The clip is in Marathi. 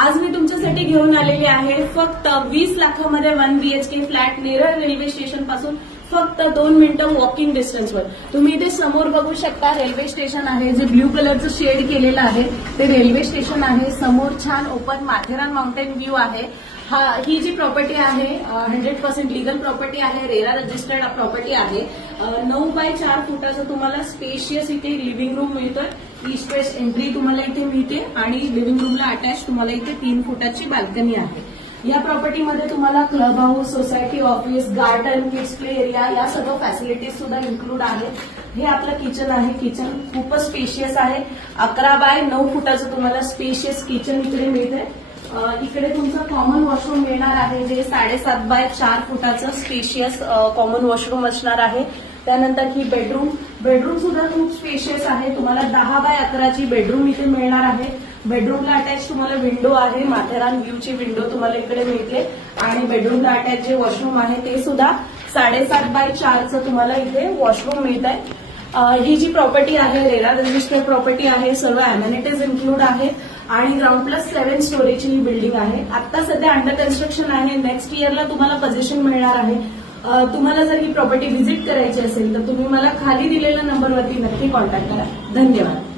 आज मी तुमच्यासाठी घेऊन आलेली आहे फक्त 20 लाखामध्ये 1 BHK flat Neral railway station पासून फक्त 2 मिनिटं वॉकिंग डिस्टन्सवर। तुम्ही इथे समोर बघू शकता रेल्वे स्टेशन आहे, जे ब्ल्यू कलरचं शेड केलेलं आहे ते रेल्वे स्टेशन आहे। समोर छान ओपन माथेरान माउंटेन व्ह्यू आहे। ही जी प्रॉपर्टी आहे 100% लीगल प्रॉपर्टी आहे, रेरा रजिस्टर्ड प्रॉपर्टी आहे। 9 बाय 4 फुटाचं तुम्हाला स्पेशियस इथे लिव्हिंग रूम मिळतोय। ईस्ट वेस्ट एंट्री तुम्हाला इथे मिळते आणि लिव्हिंग रूमला अटॅच तुम्हाला इथे 3 फुटाची बाल्कनी आहे। या प्रॉपर्टीमध्ये तुम्हाला club house, society, office, garden, kids play area या सर्व फॅसिलिटीज सुद्धा इन्क्लूड आहेत। हे आपलं किचन आहे। किचन खूपच स्पेशियस आहे। 11 बाय 9 फुटाचं तुम्हाला स्पेशियस किचन इकडे मिळते। इकडे तुमचं कॉमन वॉशरूम मिळणार आहे, जे 7.5 बाय 4 फुटाचं स्पेशियस कॉमन वॉशरूम असणार आहे। त्यानंतर ही बेडरूम सुद्धा खूप स्पेशियस आहे। तुम्हाला 10 बाय 11ची बेडरूम इथे मिळणार आहे। बेडरूमला अटॅच तुम्हाला विंडो आहे, माथेरान व्ह्यूची विंडो तुम्हाला इकडे मिळते आणि बेडरूमला अटॅच जे वॉशरूम आहे ते सुद्धा 7.5 बाय 4चं तुम्हाला इथे वॉशरूम मिळत आहे। ही जी प्रॉपर्टी आहे रेरा रजिस्टर्ड प्रॉपर्टी आहे, सर्व अमेनिटीज इन्क्लूड आहेत आणि ग्राउंड प्लस 7 स्टोरेजची ही बिल्डिंग आहे। आता सध्या अंडर कन्स्ट्रक्शन आहे। नेक्स्ट इयरला तुम्हाला पोझिशन मिळणार आहे। तुम्हाला जर ही प्रॉपर्टी व्हिजिट करायची असेल तर तुम्ही मला खाली दिलेल्या नंबरवरती नक्की कॉन्टॅक्ट करा। धन्यवाद।